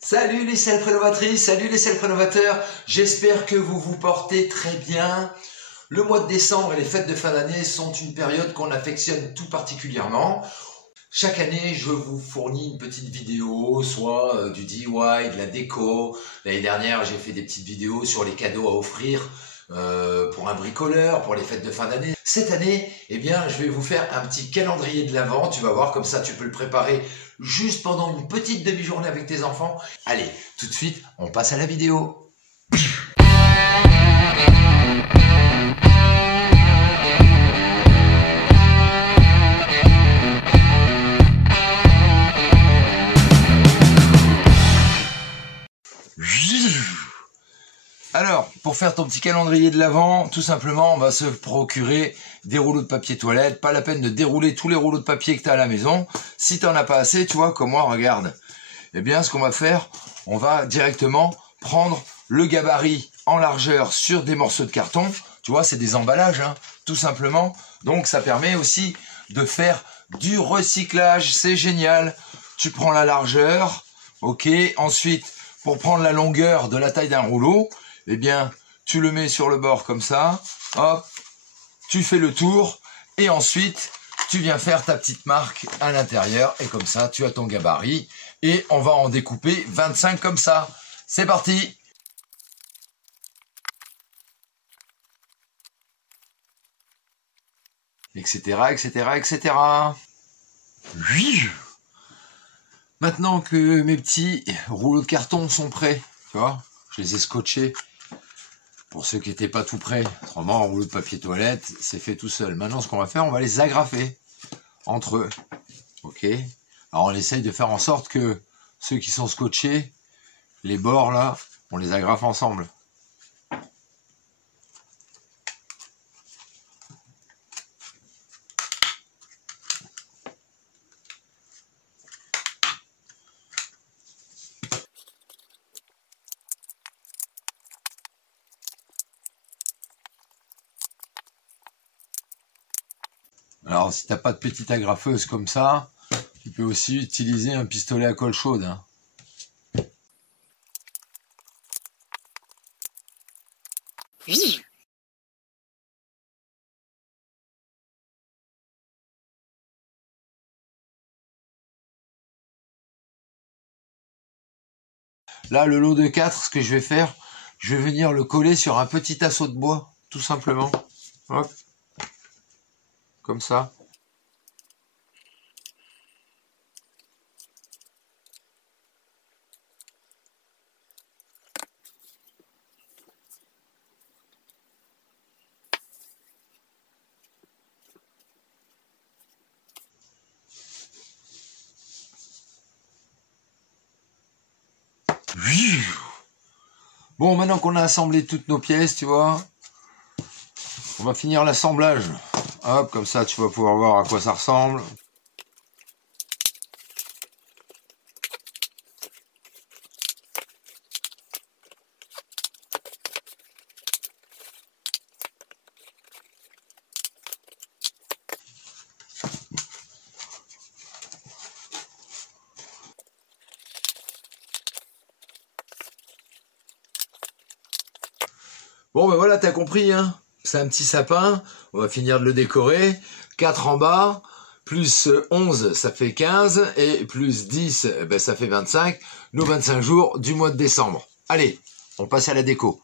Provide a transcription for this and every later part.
Salut les self-rénovatrices, salut les self-rénovateurs, j'espère que vous vous portez très bien. Le mois de décembre et les fêtes de fin d'année sont une période qu'on affectionne tout particulièrement. Chaque année, je vous fournis une petite vidéo, soit du DIY, de la déco. L'année dernière, j'ai fait des petites vidéos sur les cadeaux à offrir pour un bricoleur, pour les fêtes de fin d'année. Cette année, eh bien, je vais vous faire un petit calendrier de l'Avent. Tu vas voir, comme ça, tu peux le préparer juste pendant une petite demi-journée avec tes enfants. Allez, tout de suite, on passe à la vidéo. Alors, pour faire ton petit calendrier de l'Avent, tout simplement, on va se procurer des rouleaux de papier toilette. Pas la peine de dérouler tous les rouleaux de papier que tu as à la maison. Si tu n'en as pas assez, tu vois, comme moi, regarde. Eh bien, ce qu'on va faire, on va directement prendre le gabarit en largeur sur des morceaux de carton. Tu vois, c'est des emballages, hein, tout simplement. Donc, ça permet aussi de faire du recyclage. C'est génial. Tu prends la largeur, ok. Ensuite, pour prendre la longueur de la taille d'un rouleau, eh bien, tu le mets sur le bord comme ça, hop, tu fais le tour, et ensuite, tu viens faire ta petite marque à l'intérieur, et comme ça, tu as ton gabarit, et on va en découper 25 comme ça. C'est parti! Etc., etc., etc. Oui. Maintenant que mes petits rouleaux de carton sont prêts, tu vois, je les ai scotchés. Pour ceux qui n'étaient pas tout prêts, autrement, un rouleau de papier toilette, c'est fait tout seul. Maintenant, ce qu'on va faire, on va les agrafer entre eux. Ok. Alors, on essaye de faire en sorte que ceux qui sont scotchés, les bords là, on les agrafe ensemble. Alors, si t'as pas de petite agrafeuse comme ça, tu peux aussi utiliser un pistolet à colle chaude. Hein. Oui. Là, le lot de 4, ce que je vais faire, je vais venir le coller sur un petit assaut de bois, tout simplement. Hop. Comme ça. Bon, maintenant qu'on a assemblé toutes nos pièces, tu vois, on va finir l'assemblage. Hop, comme ça, tu vas pouvoir voir à quoi ça ressemble. Bon, ben voilà, t'as compris, hein. C'est un petit sapin. On va finir de le décorer. 4 en bas, plus 11, ça fait 15. Et plus 10, ben, ça fait 25. Nos 25 jours du mois de décembre. Allez, on passe à la déco.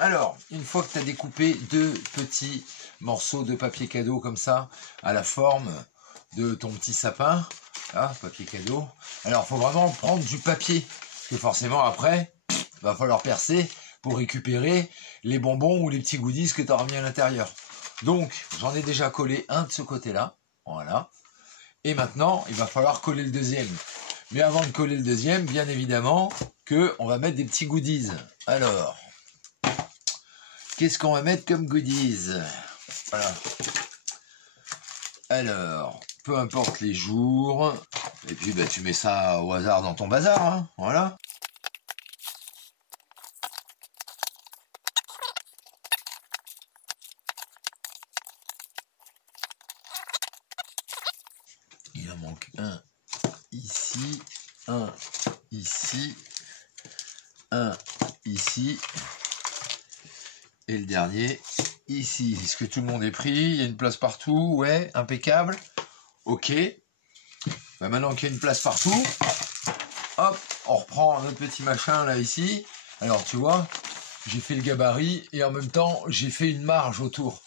Alors, une fois que tu as découpé deux petits morceaux de papier cadeau comme ça, à la forme de ton petit sapin, là, papier cadeau, alors il faut vraiment prendre du papier, parce que forcément après, il va falloir percer pour récupérer les bonbons ou les petits goodies que tu auras mis à l'intérieur. Donc, j'en ai déjà collé un de ce côté-là, voilà. Et maintenant, il va falloir coller le deuxième. Mais avant de coller le deuxième, bien évidemment, on va mettre des petits goodies. Alors, qu'est-ce qu'on va mettre comme goodies? Voilà. Alors, peu importe les jours. Et puis, bah, tu mets ça au hasard dans ton bazar. Hein, voilà. Il en manque un ici, un ici, un ici. Et le dernier, ici. Est-ce que tout le monde est pris? Il y a une place partout? Ouais, impeccable. Ok. Bah maintenant qu'il y a une place partout, hop, on reprend notre petit machin là ici. Alors tu vois, j'ai fait le gabarit et en même temps, j'ai fait une marge autour.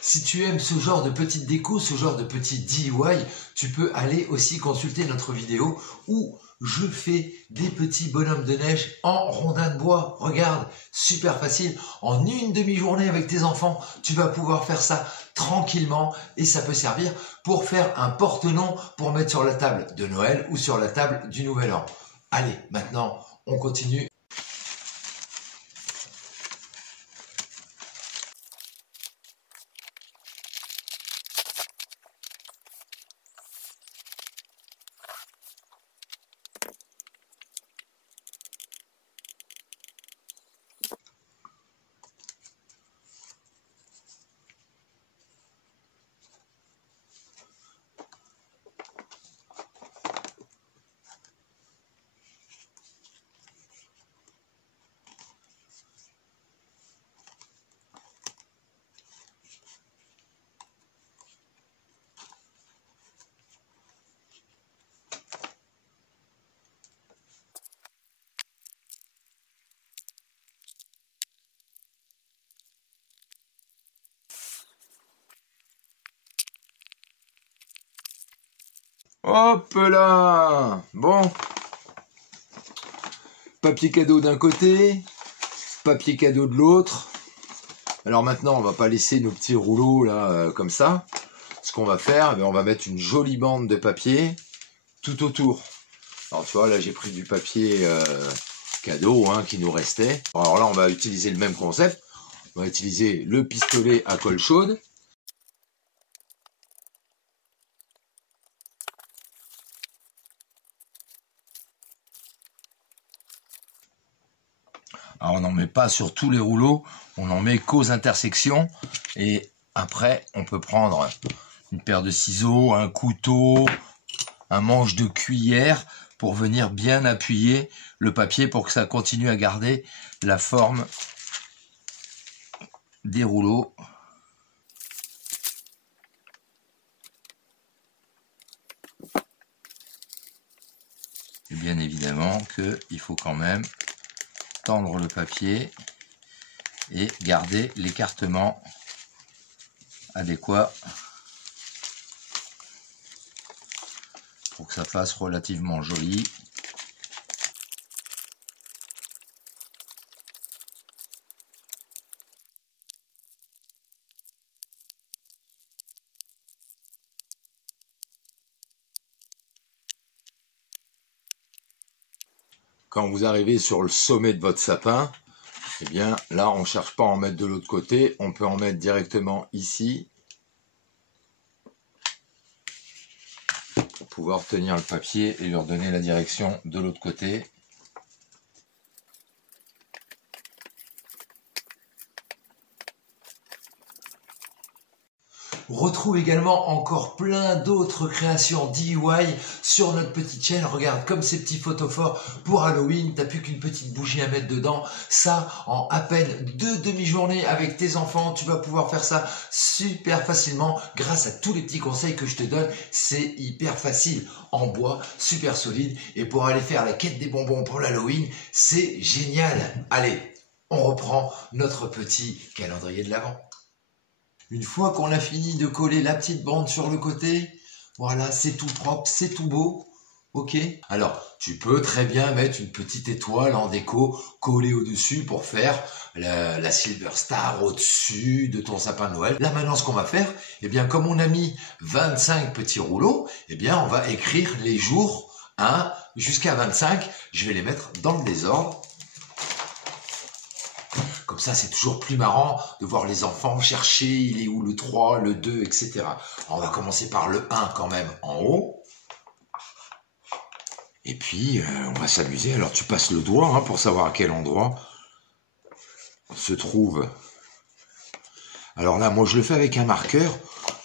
Si tu aimes ce genre de petite déco, ce genre de petit DIY, tu peux aller aussi consulter notre vidéo où je fais des petits bonhommes de neige en rondins de bois. Regarde, super facile. En une demi-journée avec tes enfants, tu vas pouvoir faire ça tranquillement et ça peut servir pour faire un porte-nom pour mettre sur la table de Noël ou sur la table du Nouvel An. Allez, maintenant, on continue. Hop là! Bon. Papier cadeau d'un côté, papier cadeau de l'autre. Alors maintenant, on va pas laisser nos petits rouleaux là comme ça. Ce qu'on va faire, on va mettre une jolie bande de papier tout autour. Alors tu vois, là j'ai pris du papier cadeau hein, qui nous restait. Alors là, on va utiliser le même concept. On va utiliser le pistolet à colle chaude. Alors on n'en met pas sur tous les rouleaux, on en met qu'aux intersections. Et après, on peut prendre une paire de ciseaux, un couteau, un manche de cuillère pour venir bien appuyer le papier pour que ça continue à garder la forme des rouleaux. Et bien évidemment qu'il faut quand même tendre le papier et garder l'écartement adéquat pour que ça fasse relativement joli. Quand vous arrivez sur le sommet de votre sapin, eh bien là on ne cherche pas à en mettre de l'autre côté, on peut en mettre directement ici pour pouvoir tenir le papier et leur donner la direction de l'autre côté. Retrouve également encore plein d'autres créations DIY sur notre petite chaîne. Regarde, comme ces petits photophores pour Halloween, t'as plus qu'une petite bougie à mettre dedans. Ça, en à peine 2 demi-journées avec tes enfants, tu vas pouvoir faire ça super facilement grâce à tous les petits conseils que je te donne. C'est hyper facile, en bois, super solide. Et pour aller faire la quête des bonbons pour l'Halloween, c'est génial. Allez, on reprend notre petit calendrier de l'Avent. Une fois qu'on a fini de coller la petite bande sur le côté, voilà, c'est tout propre, c'est tout beau. Ok. Alors, tu peux très bien mettre une petite étoile en déco collée au-dessus pour faire la Silver Star au-dessus de ton sapin de Noël. Là, maintenant, ce qu'on va faire, eh bien, comme on a mis 25 petits rouleaux, eh bien, on va écrire les jours 1 jusqu'à 25. Je vais les mettre dans le désordre. Comme ça, c'est toujours plus marrant de voir les enfants chercher, il est où le 3, le 2, etc. Alors, on va commencer par le 1 quand même en haut. Et puis, on va s'amuser. Alors, tu passes le doigt pour savoir à quel endroit se trouve. Alors là, moi, je le fais avec un marqueur.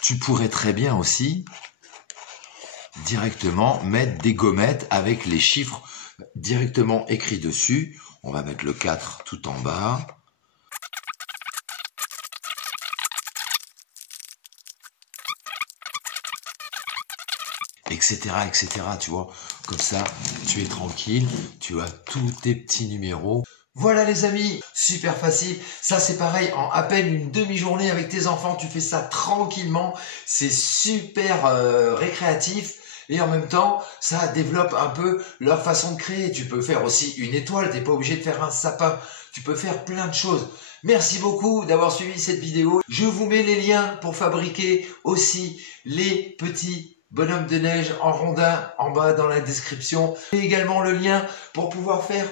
Tu pourrais très bien aussi directement mettre des gommettes avec les chiffres directement écrits dessus. On va mettre le 4 tout en bas. Etc, etc, tu vois, comme ça, tu es tranquille, tu as tous tes petits numéros. Voilà les amis, super facile, ça c'est pareil, en à peine une demi-journée avec tes enfants, tu fais ça tranquillement, c'est super récréatif, et en même temps, ça développe un peu leur façon de créer. Tu peux faire aussi une étoile, t'es pas obligé de faire un sapin, tu peux faire plein de choses. Merci beaucoup d'avoir suivi cette vidéo, je vous mets les liens pour fabriquer aussi les petits bonhomme de neige en rondin en bas dans la description. Et également le lien pour pouvoir faire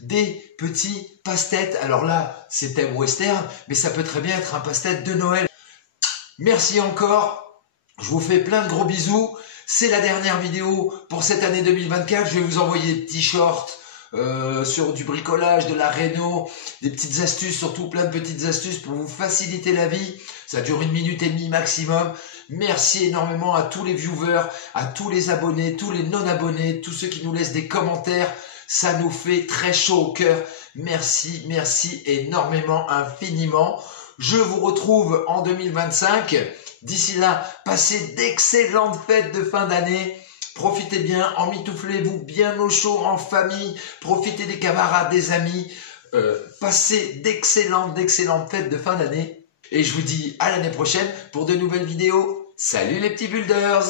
des petits passe-têtes. Alors là, c'est thème western, mais ça peut très bien être un passe-tête de Noël. Merci encore. Je vous fais plein de gros bisous. C'est la dernière vidéo pour cette année 2024. Je vais vous envoyer des petits shorts sur du bricolage, de la réno, des petites astuces, surtout plein de petites astuces pour vous faciliter la vie. Ça dure 1 minute et demie maximum. Merci énormément à tous les viewers, à tous les abonnés, tous les non-abonnés, tous ceux qui nous laissent des commentaires. Ça nous fait très chaud au cœur. Merci, merci énormément, infiniment. Je vous retrouve en 2025. D'ici là, passez d'excellentes fêtes de fin d'année. Profitez bien, emmitouflez-vous bien au chaud en famille. Profitez des camarades, des amis. Passez d'excellentes fêtes de fin d'année. Et je vous dis à l'année prochaine pour de nouvelles vidéos. Salut les petits builders!